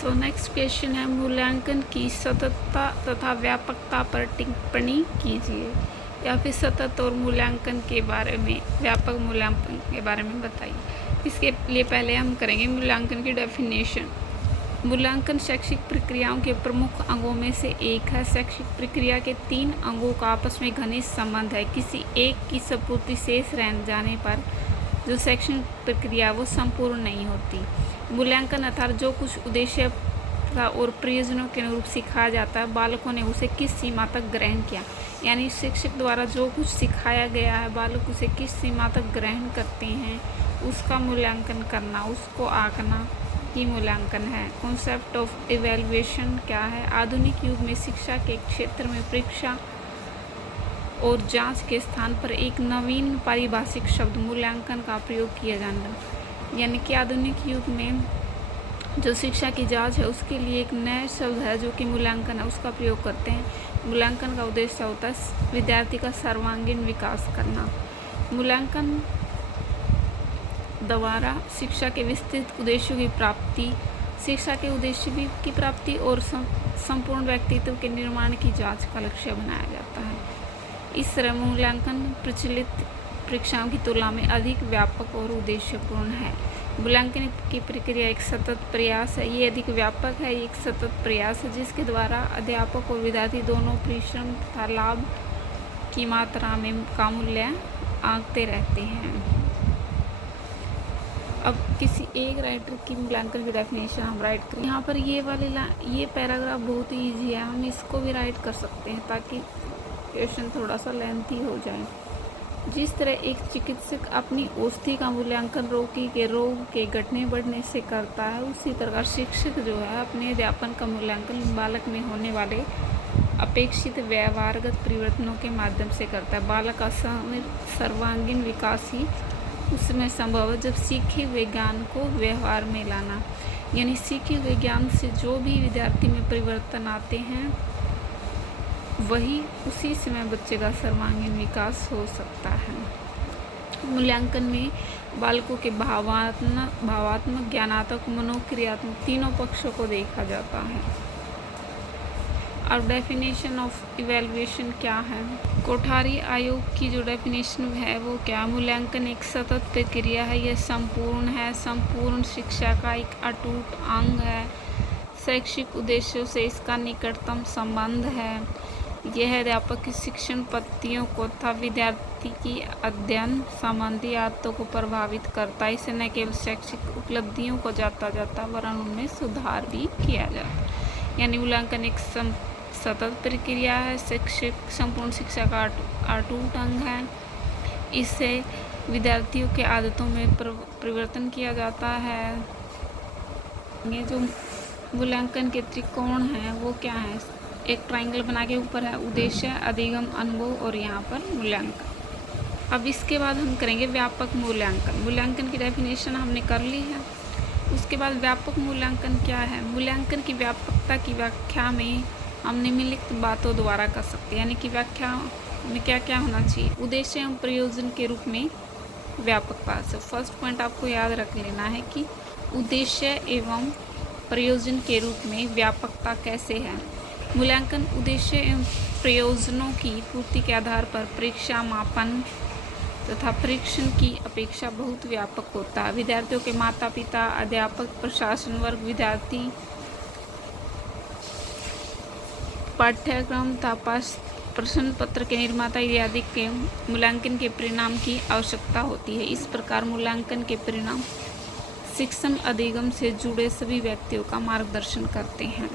So next question है, मूल्यांकन की सततता तथा व्यापकता पर टिप्पणी कीजिए, या फिर सतत और मूल्यांकन के बारे में, व्यापक मूल्यांकन के बारे में बताइए। इसके लिए पहले हम करेंगे मूल्यांकन की डेफिनेशन। मूल्यांकन शैक्षिक प्रक्रियाओं के प्रमुख अंगों में से एक है। शैक्षिक प्रक्रिया के 3 अंगों का आपस में घनिष्ठ संबंध है। किसी एक की संपूर्ति शेष रह जाने पर जो शैक्षणिक प्रक्रिया वो संपूर्ण नहीं होती। मूल्यांकन अर्थात जो कुछ उद्देश्य और प्रयोजनों के अनुरूप सिखाया जाता है, बालकों ने उसे किस सीमा तक ग्रहण किया, यानी शिक्षक द्वारा जो कुछ सिखाया गया है बालक उसे किस सीमा तक ग्रहण करते हैं, उसका मूल्यांकन करना, उसको आंकना ही मूल्यांकन है। कॉन्सेप्ट ऑफ इवैल्यूएशन क्या है? आधुनिक युग में शिक्षा के क्षेत्र में परीक्षा और जांच के स्थान पर एक नवीन पारिभाषिक शब्द मूल्यांकन का प्रयोग किया जाना, यानी कि आधुनिक युग में जो शिक्षा की जांच है उसके लिए एक नया शब्द है जो कि मूल्यांकन है, उसका प्रयोग करते हैं। मूल्यांकन का उद्देश्य होता है विद्यार्थी का सर्वांगीण विकास करना। मूल्यांकन द्वारा शिक्षा के विस्तृत उद्देश्यों की प्राप्ति, शिक्षा के उद्देश्य की प्राप्ति और संपूर्ण व्यक्तित्व के निर्माण की जांच का लक्ष्य बनाया जाता है। इस तरह मूल्यांकन प्रचलित परीक्षाओं की तुलना में अधिक व्यापक और उद्देश्यपूर्ण है। मूल्यांकन की प्रक्रिया एक सतत प्रयास है। ये अधिक व्यापक है, एक सतत प्रयास है जिसके द्वारा अध्यापक और विद्यार्थी दोनों परिश्रम तथा लाभ की मात्रा में का मूल्य आंकते रहते हैं। अब किसी एक राइटर की मूल्यांकन की डेफिनेशन हम राइट करें। यहाँ पर ये पैराग्राफ बहुत ही ईजी है, हम इसको भी राइट कर सकते हैं ताकि क्वेश्चन थोड़ा सा लेंथी हो जाए। जिस तरह एक चिकित्सक अपनी औषधि का मूल्यांकन रोगी के रोग के घटने बढ़ने से करता है, उसी प्रकार शिक्षक जो है अपने अध्यापन का मूल्यांकन बालक में होने वाले अपेक्षित व्यवहारगत परिवर्तनों के माध्यम से करता है। बालक का सर्वांगीण विकास ही उसमें संभव है जब सीखे हुए ज्ञान को व्यवहार में लाना, यानी सीखे हुए ज्ञान से जो भी विद्यार्थी में परिवर्तन आते हैं वही उसी समय बच्चे का सर्वांगीण विकास हो सकता है। मूल्यांकन में बालकों के भावात्मक, ज्ञानात्मक, मनोक्रियात्मक तीनों पक्षों को देखा जाता है। अब डेफिनेशन ऑफ इवैल्यूएशन क्या है? कोठारी आयोग की जो डेफिनेशन है वो क्या? मूल्यांकन एक सतत प्रक्रिया है, यह संपूर्ण है, संपूर्ण शिक्षा का एक अटूट अंग है, शैक्षिक उद्देश्यों से इसका निकटतम संबंध है, यह अध्यापक की शिक्षण पद्धतियों को तथा विद्यार्थी की अध्ययन संबंधी आदतों को प्रभावित करता है। इससे न केवल शैक्षिक उपलब्धियों को जाता वरन उनमें सुधार भी किया जाता। यानी मूल्यांकन एक सतत प्रक्रिया है, शैक्षिक संपूर्ण शिक्षा का अटूट अंग है, इससे विद्यार्थियों के आदतों में परिवर्तन किया जाता है। ये जो मूल्यांकन के त्रिकोण हैं वो क्या है? एक ट्रायंगल बना के ऊपर है उद्देश्य, अधिगम, अनुभव और यहाँ पर मूल्यांकन। अब इसके बाद हम करेंगे व्यापक मूल्यांकन। मूल्यांकन की डेफिनेशन हमने कर ली है। उसके बाद व्यापक मूल्यांकन क्या है? मूल्यांकन की व्यापकता की व्याख्या में हम निम्नलिखित बातों द्वारा कर सकते हैं, यानी कि व्याख्या में क्या क्या होना चाहिए। उद्देश्य एवं प्रयोजन के रूप में व्यापकता। से फर्स्ट पॉइंट आपको याद रख लेना है कि उद्देश्य एवं प्रयोजन के रूप में व्यापकता कैसे है। मूल्यांकन उद्देश्य एवं प्रयोजनों की पूर्ति के आधार पर परीक्षा, मापन तथा परीक्षण की अपेक्षा बहुत व्यापक होता है। विद्यार्थियों के माता पिता, अध्यापक, प्रशासन वर्ग, विद्यार्थी, पाठ्यक्रम तथा प्रश्न पत्र के निर्माता इत्यादि के मूल्यांकन के परिणाम की आवश्यकता होती है। इस प्रकार मूल्यांकन के परिणाम शिक्षण अधिगम से जुड़े सभी व्यक्तियों का मार्गदर्शन करते हैं।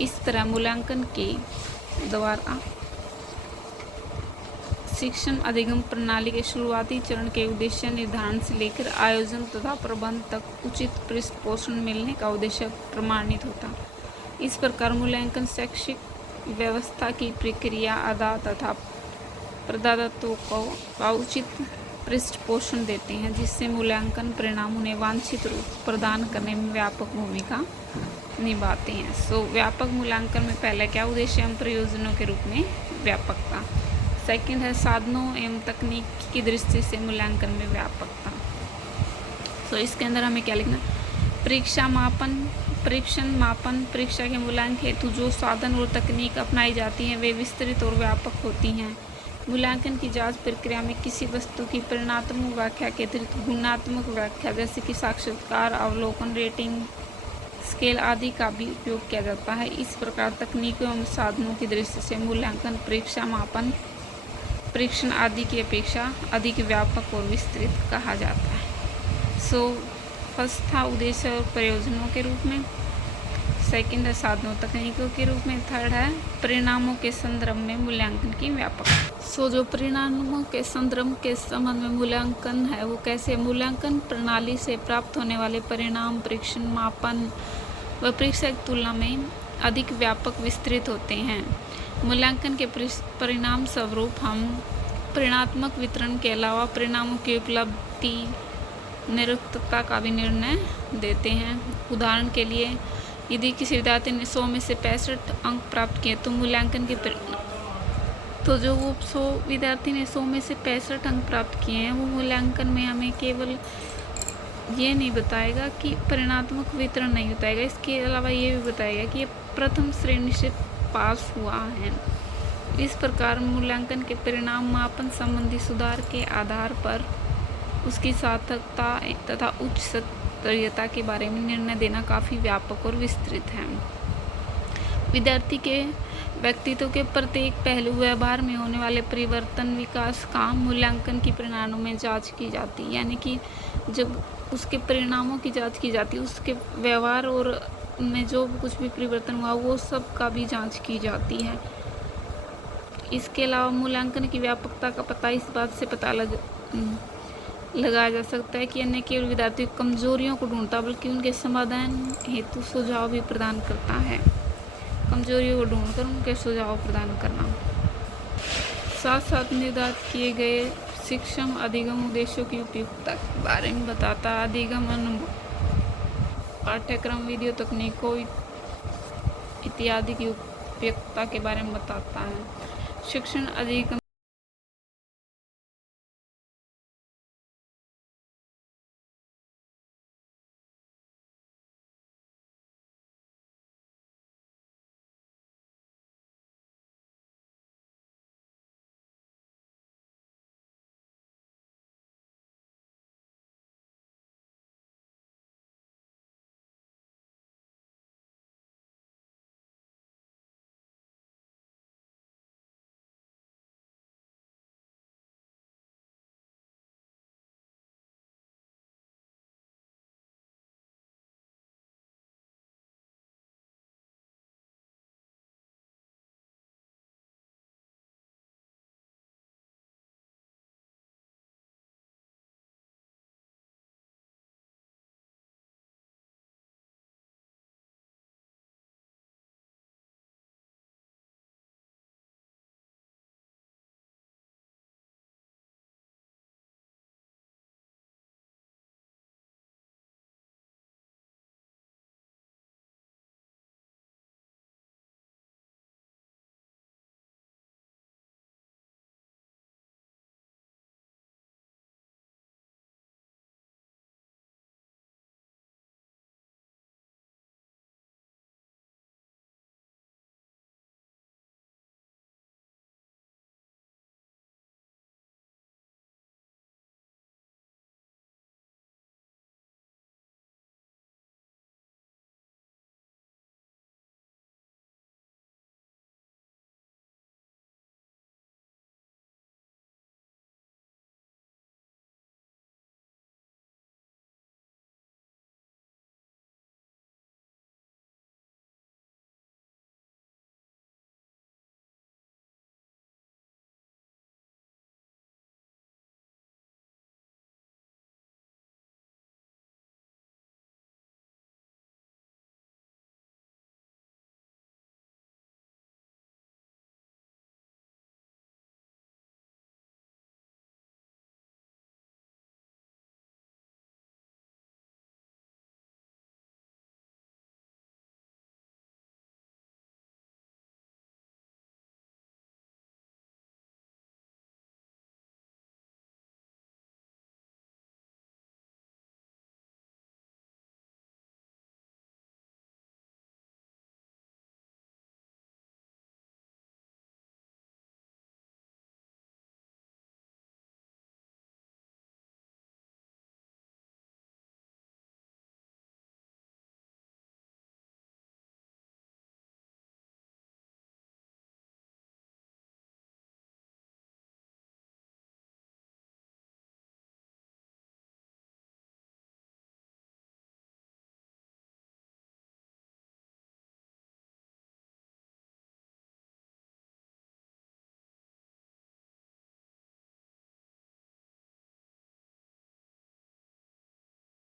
इस तरह मूल्यांकन के द्वारा शिक्षण अधिगम प्रणाली के शुरुआती चरण के उद्देश्य निर्धारण से लेकर आयोजन तथा प्रबंध तक उचित पृष्ठपोषण मिलने का उद्देश्य प्रमाणित होता। इस प्रकार मूल्यांकन शैक्षिक व्यवस्था की प्रक्रिया, आधार तथा प्रदातत्व का उचित पृष्ठपोषण देते हैं, जिससे मूल्यांकन परिणाम उन्हें वांछित रूप प्रदान करने में व्यापक भूमिका निभाते हैं। सो व्यापक मूल्यांकन में पहले क्या? उद्देश्य एवं प्रयोजनों के रूप में व्यापकता। सेकंड है साधनों एवं तकनीक की दृष्टि से मूल्यांकन में व्यापकता। सो इसके अंदर हमें क्या लिखना? परीक्षण मापन परीक्षा के मूल्यांकन हेतु जो साधन और तकनीक अपनाई जाती हैं वे विस्तृत और व्यापक होती हैं। मूल्यांकन की जांच प्रक्रिया में किसी वस्तु की परिमाणात्मक व्याख्या के अतिरिक्त गुणात्मक व्याख्या जैसे कि साक्षात्कार, अवलोकन, रेटिंग, स्केल आदि का भी उपयोग किया जाता है। इस प्रकार तकनीकों एवं साधनों की दृष्टि से मूल्यांकन परीक्षा मापन परीक्षण आदि की अपेक्षा अधिक व्यापक और विस्तृत कहा जाता है। फर्स्ट था उद्देश्य और प्रयोजनों के रूप में, सेकंड है साधनों तकनीकों के रूप में, थर्ड है परिणामों के संदर्भ में मूल्यांकन की व्यापक। जो परिणामों के संदर्भ के संबंध में मूल्यांकन है वो कैसे, मूल्यांकन प्रणाली से प्राप्त होने वाले परिणाम परीक्षण मापन व परीक्षा की तुलना में अधिक व्यापक विस्तृत होते हैं। मूल्यांकन के परिणाम स्वरूप हम परिणात्मक वितरण के अलावा परिणामों की उपलब्धि निरर्थकता का भी निर्णय देते हैं। उदाहरण के लिए यदि किसी विद्यार्थी ने 100 में से 65 अंक प्राप्त किए तो मूल्यांकन के तो जो वो 100 विद्यार्थी ने 100 में से 65 अंक प्राप्त किए हैं वो मूल्यांकन में हमें केवल ये नहीं बताएगा कि परिणात्मक वितरण नहीं बताएगा, इसके अलावा ये भी बताएगा कि ये प्रथम श्रेणी से पास हुआ है। इस प्रकार मूल्यांकन के परिणाम मापन संबंधी सुधार के आधार पर उसकी सार्थकता तथा उच्च स्तरीयता के बारे में निर्णय देना काफ़ी व्यापक और विस्तृत है। विद्यार्थी के व्यक्तित्व के प्रत्येक पहलू व्यवहार में होने वाले परिवर्तन विकास का मूल्यांकन की परिणामों में जांच की जाती है, यानी कि जब उसके परिणामों की जांच की जाती है उसके व्यवहार और में जो कुछ भी परिवर्तन हुआ वो सब का भी जांच की जाती है। इसके अलावा मूल्यांकन की व्यापकता का पता इस बात से पता लगाया जा सकता है कि अन्य केवल विद्यार्थी की कमजोरियों को ढूंढता बल्कि उनके समाधान हेतु सुझाव भी प्रदान करता है। कमजोरियों को ढूंढकर उनके सुझाव प्रदान करना, साथ साथ निर्धारित किए गए शिक्षण अधिगम उद्देश्यों की उपयुक्तता के बारे में बताता है। अधिगम पाठ्यक्रम वीडियो तकनीकों इत्यादि की उपयुक्तता के बारे में बताता है। शिक्षण अधिगम